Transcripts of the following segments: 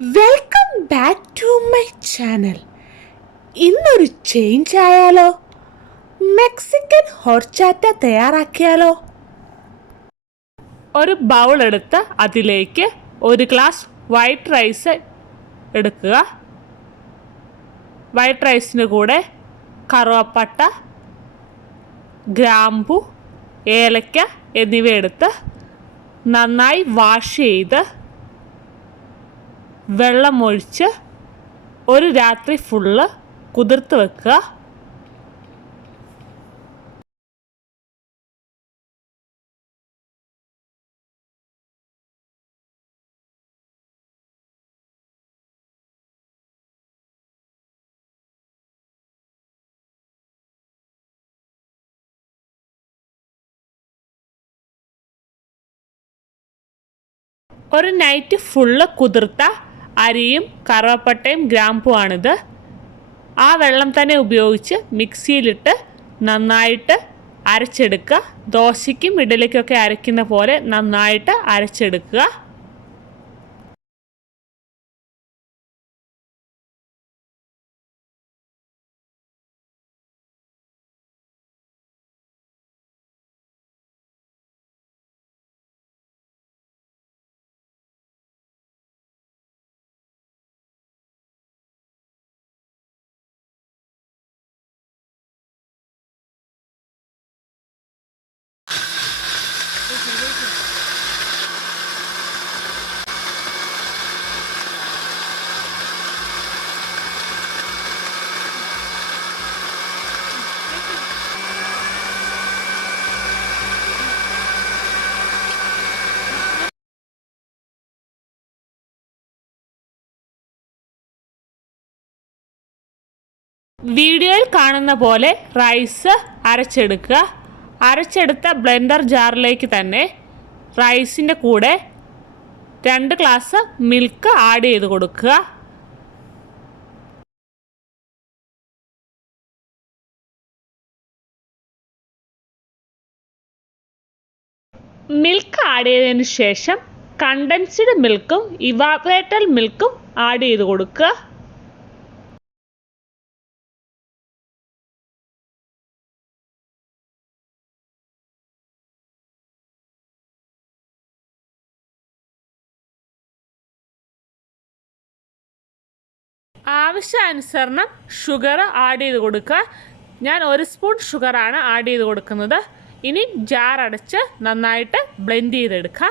Welcome back to my channel. ഇന്നൊരു change ആയാലോ? Mexican horchata തയ്യാറാക്കിയാലോ? ഒരു ബൗൾ എടുത്ത് അതിലേക്ക് ഒരു ഗ്ലാസ് വൈറ്റ് റൈസ് എടുക്കുക. വൈറ്റ് റൈസിന് കൂടെ കറുവപ്പട്ട, ഗ്രാമ്പു, ഏലക്ക എന്നിവ എടുത്ത് നന്നായി വാഷ് ചെയ്ത് വെള്ളമൊഴിച്ച് ഒരു രാത്രി ഫുള്ള് കുതിർത്ത് വെക്കുക. ഒരു നൈറ്റ് ഫുള്ള് കുതിർത്ത അരിയും കറുവപ്പട്ടയും ഗ്രാമ്പുമാണിത്. ആ വെള്ളം തന്നെ ഉപയോഗിച്ച് മിക്സിയിലിട്ട് നന്നായിട്ട് അരച്ചെടുക്കുക. ദോശയ്ക്കും ഇഡലിക്കൊക്കെ അരയ്ക്കുന്ന പോലെ നന്നായിട്ട് അരച്ചെടുക്കുക. വീഡിയോയിൽ കാണുന്ന പോലെ റൈസ് അരച്ചെടുക്കുക. അരച്ചെടുത്ത ബ്ലെൻഡർ ജാറിലേക്ക് തന്നെ റൈസിൻ്റെ കൂടെ 2 ഗ്ലാസ് മിൽക്ക് ആഡ് ചെയ്ത് കൊടുക്കുക. മിൽക്ക് ആഡ് ചെയ്തതിന് ശേഷം കണ്ടൻസ്ഡ് മിൽക്കും ഇവാപറേറ്റഡ് മിൽക്കും ആഡ് ചെയ്ത് കൊടുക്കുക. ആവശ്യാനുസരണം ഷുഗർ ആഡ് ചെയ്ത് കൊടുക്കുക. ഞാൻ 1 സ്പൂൺ ഷുഗറാണ് ആഡ് ചെയ്ത് കൊടുക്കുന്നത്. ഇനി ജാർ അടച്ച് നന്നായിട്ട് ബ്ലെൻഡ് ചെയ്തെടുക്കുക.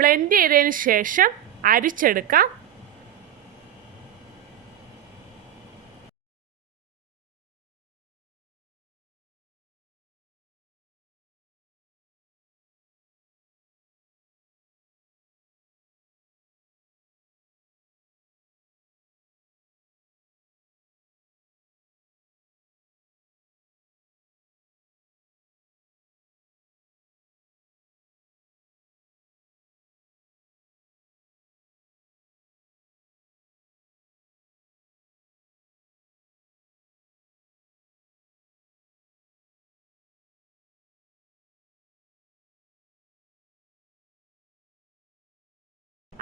ബ്ലെൻഡ് ചെയ്തതിന് ശേഷം അരിച്ചെടുക്കാം.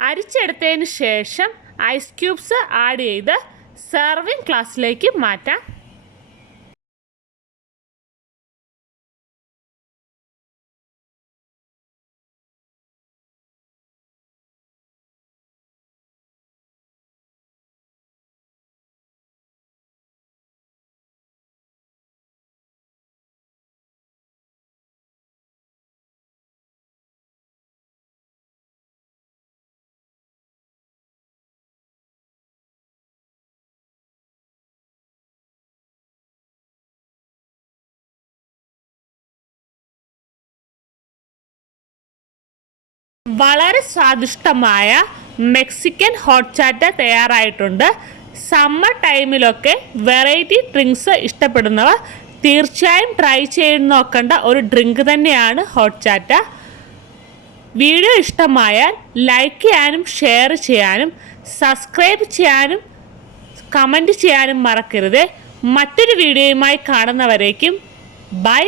അരിച്ചെടുത്തതിന് ശേഷം ഐസ് ക്യൂബ്സ് ആഡ് ചെയ്ത് സെർവിങ് ഗ്ലാസ്സിലേക്ക് മാറ്റാം. വളരെ സ്വാദിഷ്ടമായ മെക്സിക്കൻ ഹോർച്ചാറ്റ തയ്യാറായിട്ടുണ്ട്. സമ്മർ ടൈമിലൊക്കെ വെറൈറ്റി ഡ്രിങ്ക്സ് ഇഷ്ടപ്പെടുന്നവർ തീർച്ചയായും ട്രൈ ചെയ്ത് നോക്കേണ്ട ഒരു ഡ്രിങ്ക് തന്നെയാണ് ഹോർച്ചാറ്റ. വീഡിയോ ഇഷ്ടമായാൽ ലൈക്ക് ചെയ്യാനും ഷെയർ ചെയ്യാനും സബ്സ്ക്രൈബ് ചെയ്യാനും കമൻറ്റ് ചെയ്യാനും മറക്കരുത്. മറ്റൊരു വീഡിയോയുമായി കാണുന്നവരേക്കും ബൈ.